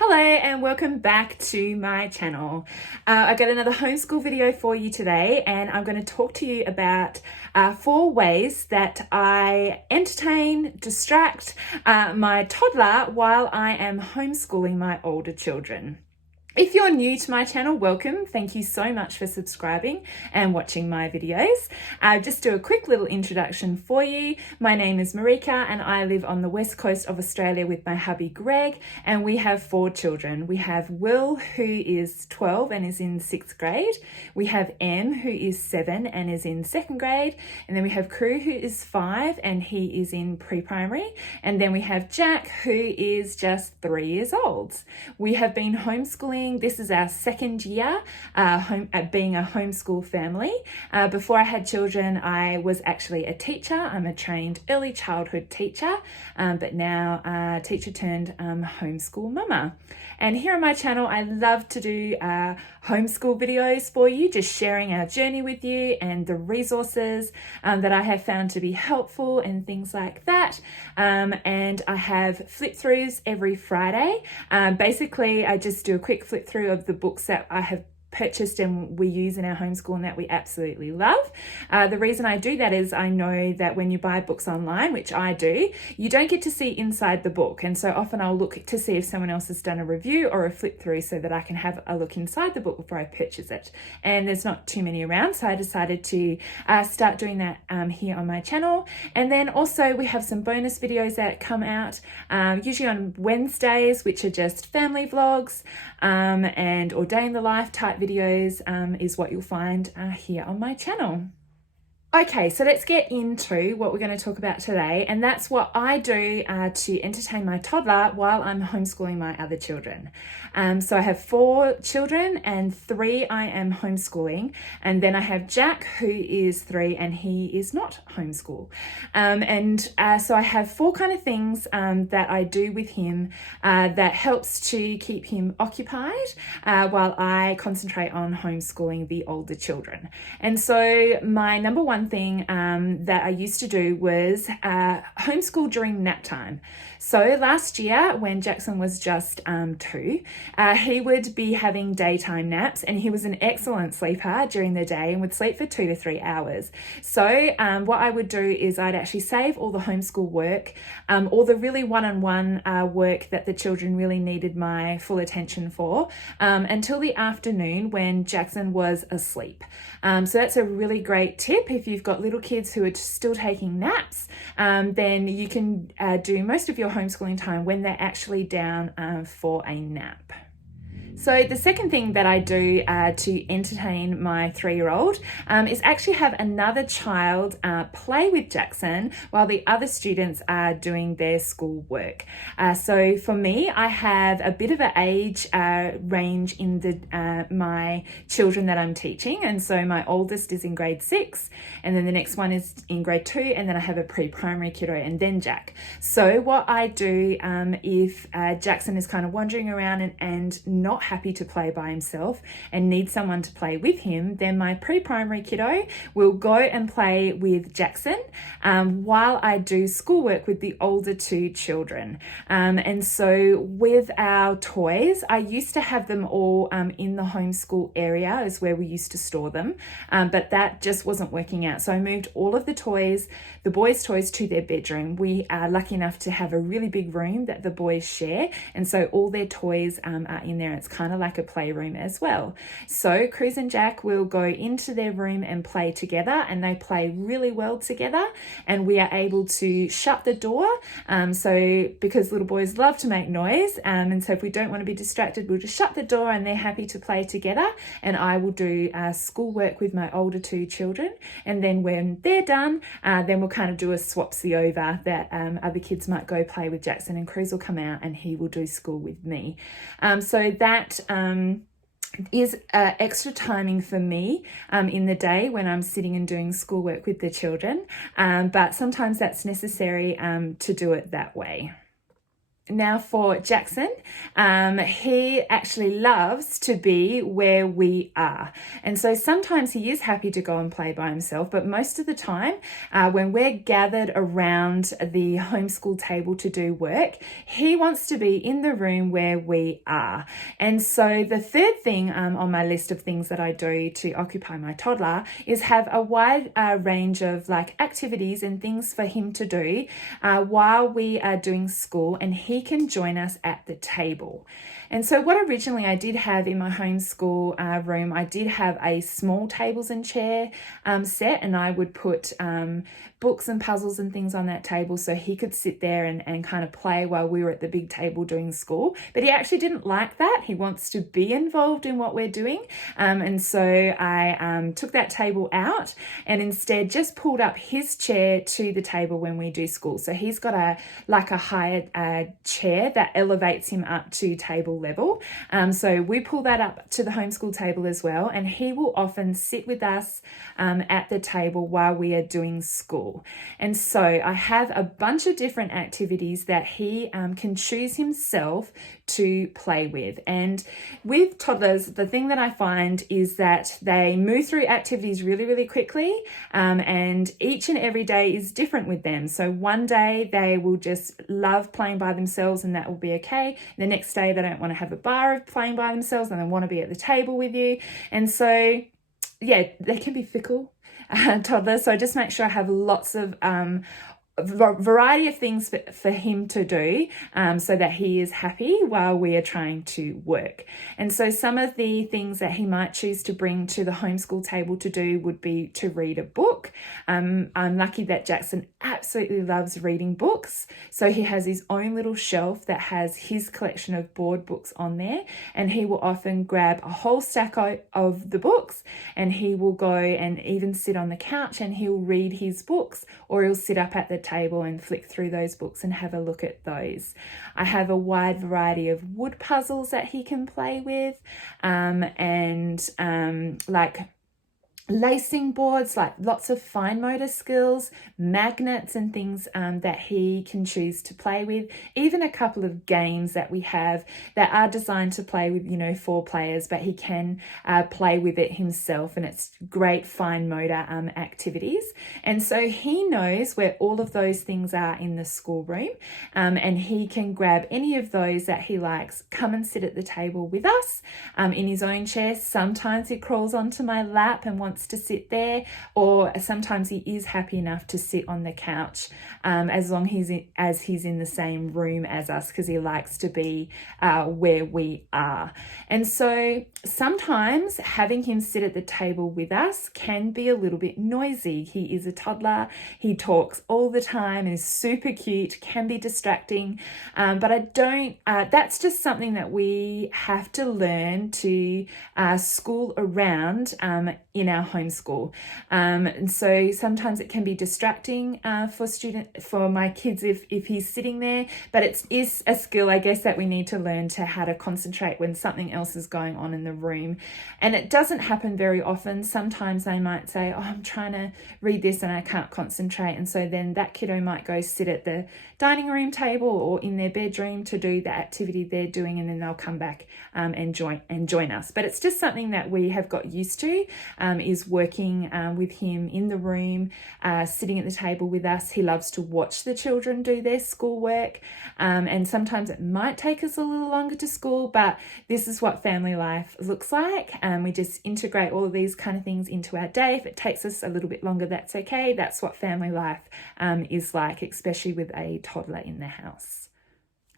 Hello and welcome back to my channel. I got another homeschool video for you today, and I'm going to talk to you about 4 ways that I entertain, distract my toddler while I am homeschooling my older children. If you're new to my channel, welcome. Thank you so much for subscribing and watching my videos. Just do a quick little introduction for you. My name is Marika and I live on the west coast of Australia with my hubby Greg, and we have 4 children. We have Will, who is 12 and is in 6th grade. We have Em, who is 7 and is in 2nd grade. And then we have Crew, who is 5 and he is in pre-primary. And then we have Jack, who is just 3 years old. We have been homeschooling. This is our 2nd year being a homeschool family. Before I had children, I was actually a teacher. I'm a trained early childhood teacher, but now teacher turned homeschool mama. And here on my channel, I love to do homeschool videos for you, just sharing our journey with you and the resources that I have found to be helpful and things like that. And I have flip throughs every Friday. Basically, I just do a quick flip through of the books that I have purchased and we use in our homeschool and that we absolutely love. The reason I do that is I know that when you buy books online, which I do, you don't get to see inside the book, and so often I'll look to see if someone else has done a review or a flip through so that I can have a look inside the book before I purchase it. And there's not too many around, so I decided to start doing that here on my channel. And then also we have some bonus videos that come out usually on Wednesdays, which are just family vlogs and or day in the life type videos is what you'll find here on my channel. Okay, so let's get into what we're going to talk about today, and that's what I do to entertain my toddler while I'm homeschooling my other children. So I have 4 children and 3 I am homeschooling, and then I have Jack, who is 3 and he is not homeschool. So I have 4 kind of things that I do with him that helps to keep him occupied while I concentrate on homeschooling the older children. And so my number one thing that I used to do was homeschool during nap time. So last year when Jackson was just 2, he would be having daytime naps, and he was an excellent sleeper during the day and would sleep for 2 to 3 hours. So what I would do is I'd actually save all the homeschool work, all the really one-on-one work that the children really needed my full attention for, until the afternoon when Jackson was asleep. So that's a really great tip. If you've got little kids who are still taking naps, then you can do most of your homeschooling time when they're actually down for a nap. So the second thing that I do to entertain my 3-year-old is actually have another child play with Jackson while the other students are doing their school work. So for me, I have a bit of an age range in my children that I'm teaching. And so my oldest is in grade 6, and then the next one is in grade 2, and then I have a pre-primary kiddo and then Jack. So what I do if Jackson is kind of wandering around and not happy to play by himself and need someone to play with him, then my pre-primary kiddo will go and play with Jackson while I do schoolwork with the older 2 children. And so with our toys, I used to have them all in the homeschool area is where we used to store them, but that just wasn't working out. So I moved all of the toys, the boys' toys, to their bedroom. We are lucky enough to have a really big room that the boys share, and so all their toys are in there. It's kind of like a playroom as well. So Cruz and Jack will go into their room and play together, and they play really well together, and we are able to shut the door. So because little boys love to make noise, and so if we don't want to be distracted, we'll just shut the door and they're happy to play together, and I will do schoolwork with my older 2 children. And then when they're done, then we'll kind of do a swapsy over that other kids might go play with Jackson, and Cruz will come out and he will do school with me. So that is extra timing for me in the day when I'm sitting and doing schoolwork with the children, but sometimes that's necessary to do it that way. Now for Jackson, he actually loves to be where we are. And so sometimes he is happy to go and play by himself, but most of the time when we're gathered around the homeschool table to do work, he wants to be in the room where we are. And so the third thing on my list of things that I do to occupy my toddler is have a wide range of like activities and things for him to do while we are doing school, and he can join us at the table. And so what originally I did have in my homeschool room, I did have a small tables and chair set, and I would put books and puzzles and things on that table so he could sit there and kind of play while we were at the big table doing school. But he actually didn't like that. He wants to be involved in what we're doing. And so I took that table out and instead just pulled up his chair to the table when we do school. So he's got a higher chair that elevates him up to table level. So we pull that up to the homeschool table as well, and he will often sit with us at the table while we are doing school. And so I have a bunch of different activities that he can choose himself to play with. And with toddlers, the thing that I find is that they move through activities really, really quickly, and each and every day is different with them. So one day they will just love playing by themselves and that will be okay. The next day they don't want to have a bar of playing by themselves and they want to be at the table with you. And so yeah, they can be fickle toddlers. So just make sure I have lots of variety of things for him to do so that he is happy while we are trying to work. And so some of the things that he might choose to bring to the homeschool table to do would be to read a book. I'm lucky that Jackson absolutely loves reading books. So he has his own little shelf that has his collection of board books on there, and he will often grab a whole stack of the books and he will go and even sit on the couch and he'll read his books, or he'll sit up at the table and flick through those books and have a look at those. I have a wide variety of wood puzzles that he can play with, and like lacing boards, like lots of fine motor skills, magnets and things that he can choose to play with, even a couple of games that we have that are designed to play with, 4 players, but he can play with it himself, and it's great fine motor activities. And so he knows where all of those things are in the schoolroom, and he can grab any of those that he likes, come and sit at the table with us in his own chair. Sometimes he crawls onto my lap and wants to sit there, or sometimes he is happy enough to sit on the couch as long as he's in the same room as us, because he likes to be where we are. And so sometimes having him sit at the table with us can be a little bit noisy. He is a toddler, he talks all the time, is super cute, can be distracting, but I don't that's just something that we have to learn to school around in our homeschool. And so sometimes it can be distracting for my kids if he's sitting there, but it is a skill, I guess, that we need to learn to how to concentrate when something else is going on in the room. And it doesn't happen very often. Sometimes they might say, oh, I'm trying to read this and I can't concentrate. And so then that kiddo might go sit at the dining room table or in their bedroom to do the activity they're doing, and then they'll come back and join us. But it's just something that we have got used to, is working with him in the room, sitting at the table with us. He loves to watch the children do their schoolwork, and sometimes it might take us a little longer to school, but this is what family life looks like. We just integrate all of these kind of things into our day. If it takes us a little bit longer, that's okay. That's what family life is like, especially with a toddler in the house.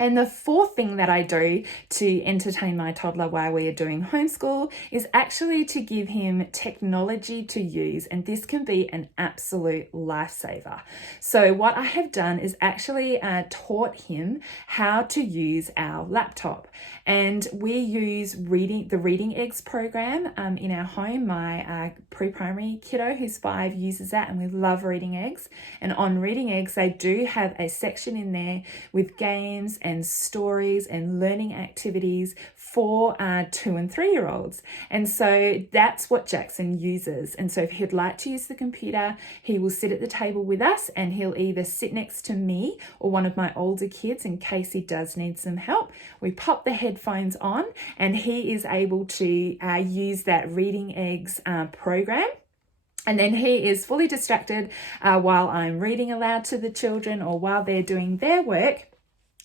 And the fourth thing that I do to entertain my toddler while we are doing homeschool is actually to give him technology to use. And this can be an absolute lifesaver. So what I have done is actually taught him how to use our laptop. And we use the Reading Eggs program in our home. My pre-primary kiddo, who's 5, uses that, and we love Reading Eggs. And on Reading Eggs, they do have a section in there with games and stories and learning activities for 2 and 3-year-olds. And so that's what Jackson uses. And so if he'd like to use the computer, he will sit at the table with us, and he'll either sit next to me or one of my older kids in case he does need some help. We pop the headphones on, and he is able to use that Reading Eggs program. And then he is fully distracted while I'm reading aloud to the children or while they're doing their work.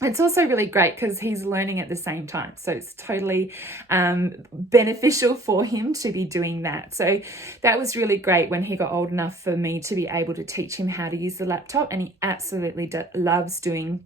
It's also really great because he's learning at the same time. So it's totally beneficial for him to be doing that. So that was really great when he got old enough for me to be able to teach him how to use the laptop. And he absolutely loves doing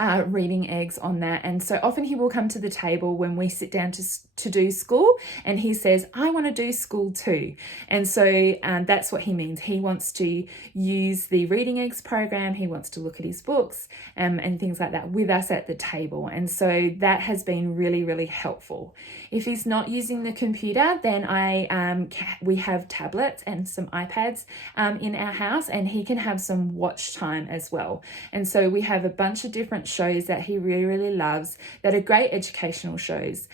Reading Eggs on that. And so often he will come to the table when we sit down to do school, and he says, I want to do school too. And so that's what he means. He wants to use the Reading Eggs program. He wants to look at his books and things like that with us at the table. And so that has been really, really helpful. If he's not using the computer, then we have tablets and some iPads in our house, and he can have some watch time as well. And so we have a bunch of different shows that he really, really loves that are great educational shows.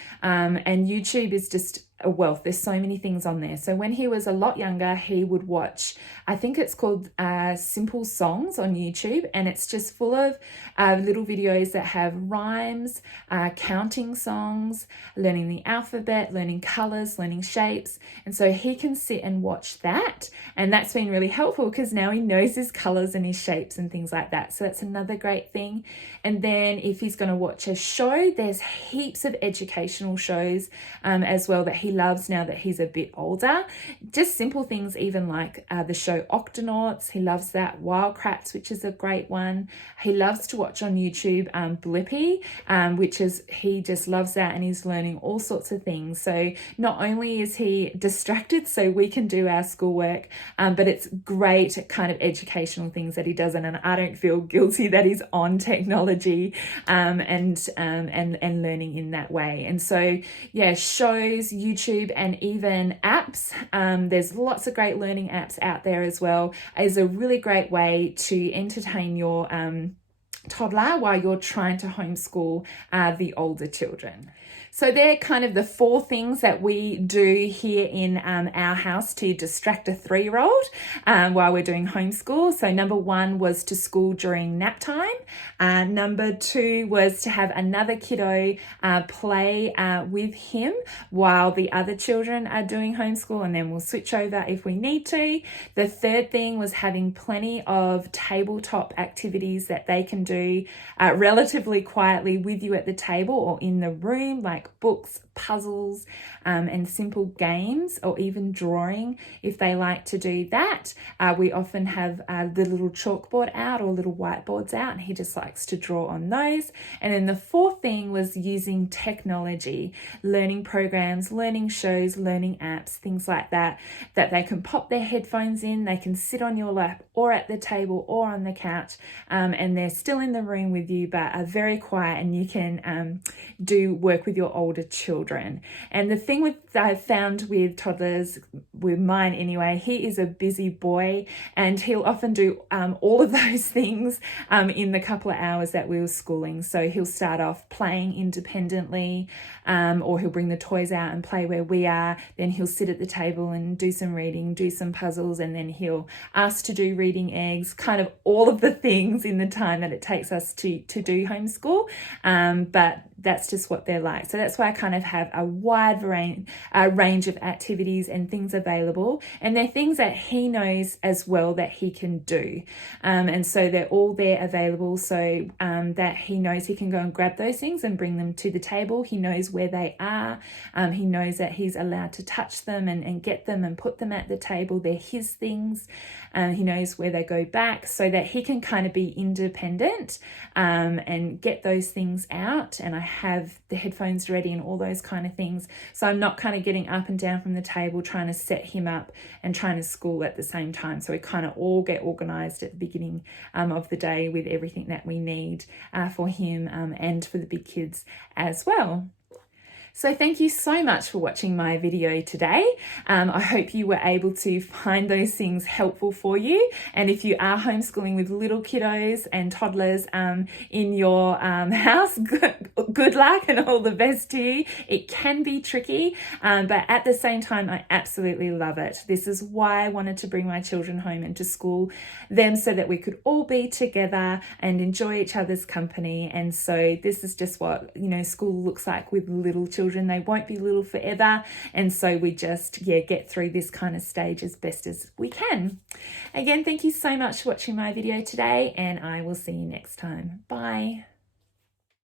And YouTube is just a wealth. There's so many things on there. So when he was a lot younger, he would watch, I think it's called Simple Songs on YouTube, and it's just full of little videos that have rhymes, counting songs, learning the alphabet, learning colors, learning shapes. And so he can sit and watch that, and that's been really helpful because now he knows his colors and his shapes and things like that. So that's another great thing. And then if he's going to watch a show, there's heaps of educational shows as well that he loves now that he's a bit older. Just simple things, even like the show Octonauts. He loves that. Wildcrats, which is a great one. He loves to watch on YouTube Blippi, which is, he just loves that, and he's learning all sorts of things. So not only is he distracted so we can do our schoolwork, but it's great kind of educational things that he does, and I don't feel guilty that he's on technology and learning in that way. And so yeah, shows, YouTube, and even apps. There's lots of great learning apps out there as well. Is a really great way to entertain your toddler while you're trying to homeschool the older children. So they're kind of the 4 things that we do here in our house to distract a 3-year-old while we're doing homeschool. So number 1 was to school during nap time. Number 2 was to have another kiddo play with him while the other children are doing homeschool, and then we'll switch over if we need to. The 3rd thing was having plenty of tabletop activities that they can do relatively quietly with you at the table or in the room, like books, puzzles, and simple games, or even drawing if they like to do that. We often have the little chalkboard out or little whiteboards out, and he just likes to draw on those. And then the 4th thing was using technology, learning programs, learning shows, learning apps, things like that, that they can pop their headphones in, they can sit on your lap or at the table or on the couch, and they're still in the room with you but are very quiet, and you can do work with your older children. And the thing I've found with toddlers, with mine anyway, he is a busy boy, and he'll often do all of those things in the couple of hours that we were schooling. So he'll start off playing independently, or he'll bring the toys out and play where we are. Then he'll sit at the table and do some reading, do some puzzles, and then he'll ask to do Reading Eggs, kind of all of the things in the time that it takes us to do homeschool. But that's just what they're like. So that's why I kind of have a wide range of activities and things available, and they're things that he knows as well that he can do. And so they're all there available, so that he knows he can go and grab those things and bring them to the table. He knows where they are. He knows that he's allowed to touch them and get them and put them at the table. They're his things. He knows where they go back, so that he can kind of be independent and get those things out. And I have the headphones ready and all those kind of things. So I'm not kind of getting up and down from the table trying to set him up and trying to school at the same time. So we kind of all get organized at the beginning of the day with everything that we need for him and for the big kids as well. So thank you so much for watching my video today. I hope you were able to find those things helpful for you. And if you are homeschooling with little kiddos and toddlers in your house, good luck and all the best to you. It can be tricky, but at the same time, I absolutely love it. This is why I wanted to bring my children home and to school them so that we could all be together and enjoy each other's company. And so this is just what, school looks like with little children. They won't be little forever. And so we just, get through this kind of stage as best as we can. Again, thank you so much for watching my video today, and I will see you next time. Bye.